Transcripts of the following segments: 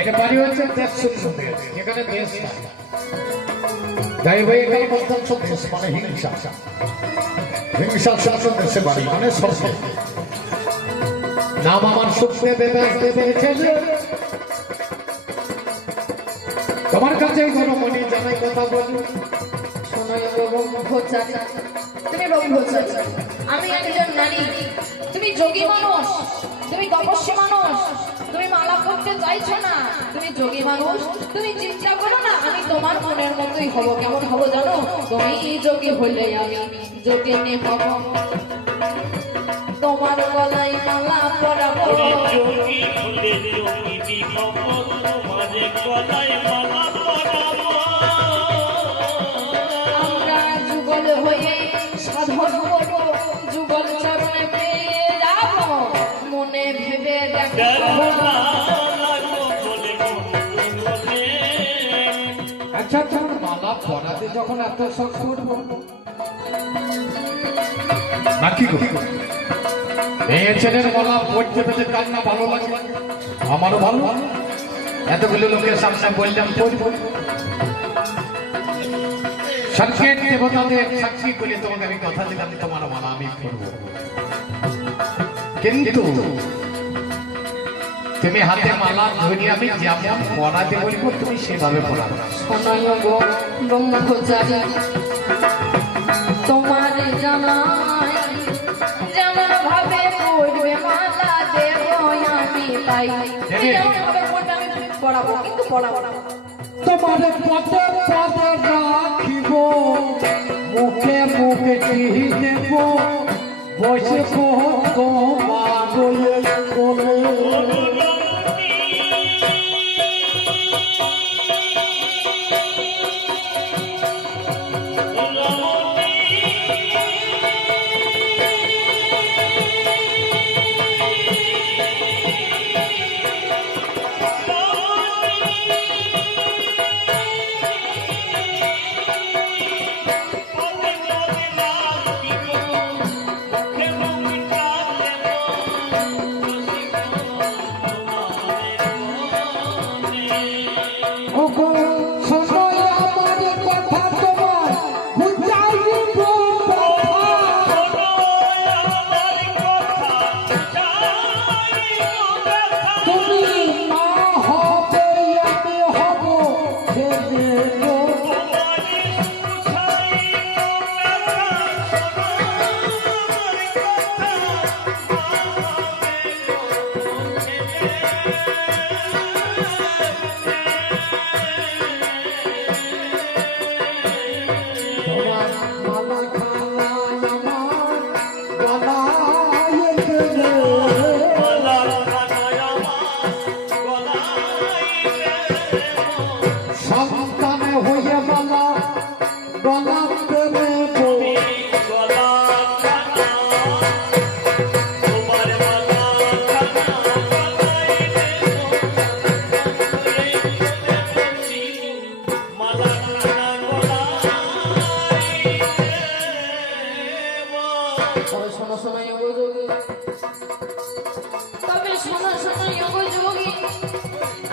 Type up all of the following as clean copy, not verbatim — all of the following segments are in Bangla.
এটা বাড়ি হচ্ছে দেশ শুনতে এখানে দেশ যাই ভাই এখানে বলতাম সব দেশ মানে হিংসা হিংসা শাসন দেশে বাড়ি মানে সরষে নাম আমার সুখে বেঁচেছে তোমার কাছে কোনো মনে জানাই কথা বলি তুমি ব্রহ্মচারী আমি একজন নারী তুমি যোগী মানুষ তুমি তপস্বী মানুষ তুমি মালা করতে চাইছো না তুমি যোগী মানুষ তুমি চিন্তা করো না আমি তোমার মনের মতোই হব কেমন হব জানো তুমি যোগী হলে আমি যোগিনী হব তোমার গলায় মালা পরাবো যোগী হলে যোগিনী হব তোমার গলায় মালা পরাবো আমরা যুগল হয়ে সাধন করব যুগল চরণে পেয়ে যাব মনে ভেবে দেখো আচ্ছা তোমার মালা পরাতে যখন এত শখ করবো নাকি মেয়ে ছেলের মালা পড়তে পেতে কার না ভালো লাগে আমারও ভালো এতগুলো লোকের সামনে বললাম পড়বো সাক্ষীর দেবতাদের সাক্ষী বলে তোমাকে আমি কথা দিলাম তোমার মালা আমি পড়বো কিন্তু তুমি হাতে মালা ধরে আমি যেমন পড়াতে বলবো তুমি সেভাবে পড়াবো ব্রহ্মচারী তোমার জানাই যেমন ভাবে পড়বে মালা দেব আমি তাই যেমন ভাবে পড়বে আমি পড়াবো কিন্তু পড়াবো তোমার পদে পদে রাখিব মুখে মুখে চিহি দেব বসব তোমার কোলে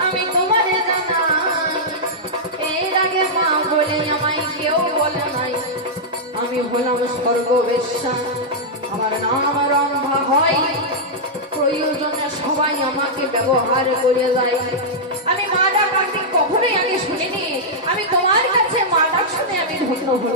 আমি তোমারে জানাই এর আগে মা বলে আমায় কেউ বলে নাই আমি হলাম স্বর্গবেশ্যা আমার নাম রম্ভা হয় প্রয়োজনে সবাই আমাকে ব্যবহার করে যায় আমি মা ডাক কখনোই আমি শুনিনি আমি তোমার কাছে মা ডাক শুনে আমি ধন্য হলাম।